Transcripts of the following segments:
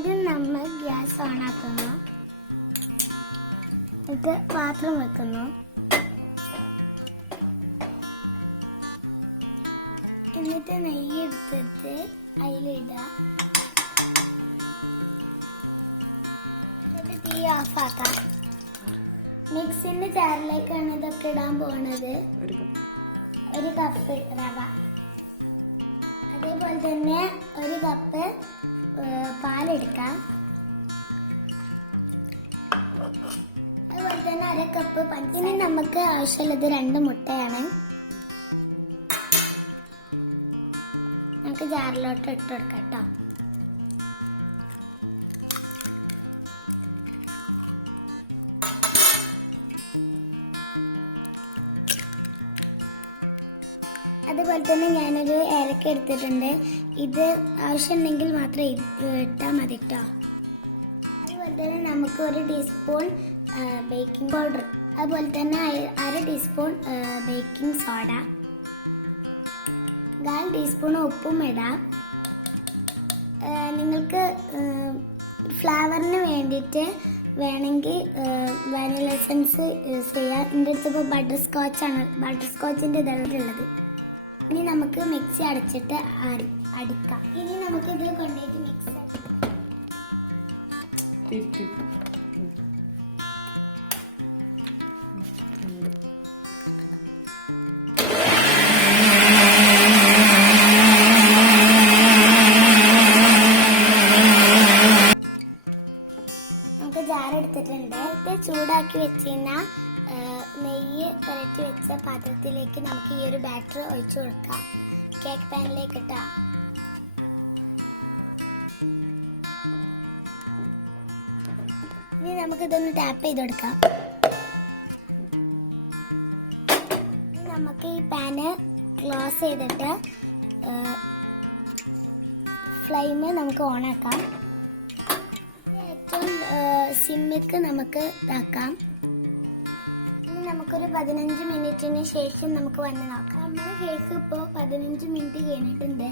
ആദ്യം നമ്മൾ ഗ്യാസ് ഓണാക്കുന്നു, എന്നിട്ട് പാത്രം വെക്കുന്നു, എന്നിട്ട് നെയ്യ് എടുത്തിട്ട് അതിലിടുക, എന്നിട്ട് തീ ഓഫാക്കാം. മിക്സിന്റെ ജാറിലേക്കാണ് ഇതൊക്കെ ഇടാൻ പോകുന്നത്. 1 കപ്പ് റവ, അതേപോലെ തന്നെ 1 കപ്പ് പാലെടുക്കാം, അതുപോലെ തന്നെ 1/2 കപ്പ് പഞ്ചസാര. ഇനി നമുക്ക് ആവശ്യമുള്ളത് 2 മുട്ടയാണ്. നമുക്ക് ജാറിലോട്ട് ഇട്ട് കൊടുക്കാം കേട്ടോ. അതുപോലെ തന്നെ ഞാനൊരു ഏലക്ക എടുത്തിട്ടുണ്ട്. ഇത് ആവശ്യമുണ്ടെങ്കിൽ മാത്രം ഇട്ടാൽ മതി കേട്ടോ. അതുപോലെ തന്നെ നമുക്ക് 1 ടീസ്പൂൺ ബേക്കിംഗ് പൗഡർ, അതുപോലെ തന്നെ 1/2 ടീസ്പൂൺ ബേക്കിംഗ് സോഡ, 1/4 ടീസ്പൂൺ ഉപ്പും ഇടാം. നിങ്ങൾക്ക് ഫ്ലേവറിന് വേണ്ടിയിട്ട് വേണമെങ്കിൽ വാനില എസൻസ് യൂസ് ചെയ്യാം. എൻ്റെ അടുത്ത് ഇപ്പോൾ ബട്ടർ സ്കോച്ചിൻ്റെ ഇതുള്ളത്. ഇനി നമുക്ക് മിക്സി അടച്ചിട്ട് അടിക്കാം. ഇനി നമുക്ക് ഇത് കൊണ്ടുപോയിട്ട് മിക്സ് നമുക്ക് ജാർ എടുത്തിട്ടുണ്ട്. ഇത് ചൂടാക്കി വെച്ചിരുന്ന നെയ്യ് പുരട്ടി വെച്ച പാത്രത്തിലേക്ക് നമുക്ക് ഈ ഒരു ബാറ്റർ ഒഴിച്ചു കൊടുക്കാം. കേക്ക് പാനിലേക്ക് ഇട്ടാ ഇനി നമുക്കിതൊന്ന് ടാപ്പ് ചെയ്ത് കൊടുക്കാം. നമുക്ക് ഈ പാന് ക്ലോസ് ചെയ്തിട്ട് ഫ്ലെയിം നമുക്ക് ഓണാക്കാം. ഏറ്റവും സിമ്മിക്ക് നമുക്ക് ഇതാക്കാം. നമുക്കൊരു 15 മിനിറ്റിന് ശേഷം നമുക്ക് വന്ന് നോക്കാം. നമ്മുടെ കേക്ക് ഇപ്പോൾ 15 മിനിറ്റ് കഴിഞ്ഞിട്ടുണ്ട്.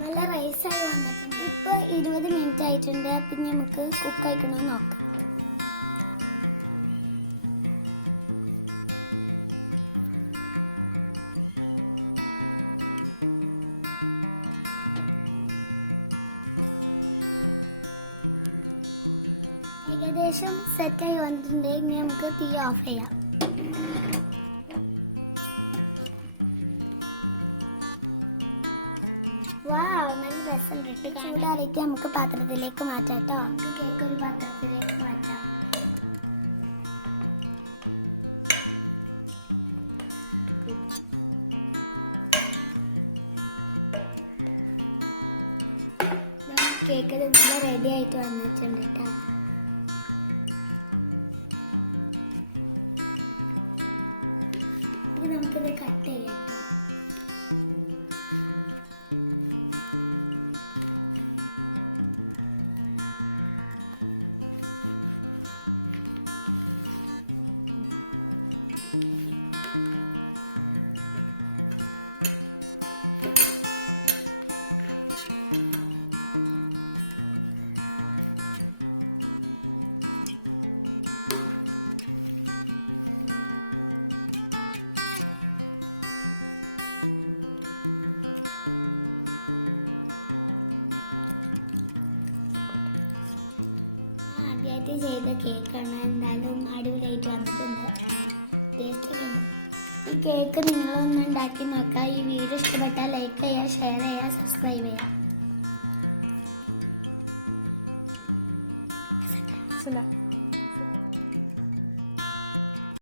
നല്ല റൈസായി വന്നിട്ടുണ്ട്. ഇപ്പോൾ 20 മിനിറ്റ് ആയിട്ടുണ്ട്. അപ്പം നമുക്ക് കുക്ക് ആയിക്കണമെന്ന് നോക്കാം. ഏകദേശം സെറ്റായി വന്നിട്ടുണ്ട്. ഇനി നമുക്ക് തീ ഓഫ് ചെയ്യാം. വാവ്, നല്ല രസമുണ്ട്. ചൂടാറിയിട്ട് നമുക്ക് പാത്രത്തിലേക്ക് മാറ്റാം കേട്ടോ. നമുക്ക് കേക്ക് ഒരു പാത്രത്തിലേക്ക് മാറ്റാം. കേക്ക് നല്ല റെഡി ആയിട്ട് വന്നിട്ടുണ്ട് കേട്ടോ. നമുക്കിത് കട്ട് ചെയ്യാം. ആദ്യമായിട്ട് ചെയ്ത കേക്കാണ്. എന്തായാലും അടിപൊളിയായിട്ട് വന്നിട്ടുണ്ട്. ടേസ്റ്റ് ഉണ്ട്. ഈ കേക്ക് നിങ്ങളൊന്ന് ഉണ്ടാക്കി നോക്കുക. ഈ വീഡിയോ ഇഷ്ടപ്പെട്ടാൽ ലൈക്ക് ചെയ്യുക, ഷെയർ ചെയ്യുക, സബ്സ്ക്രൈബ് ചെയ്യുക.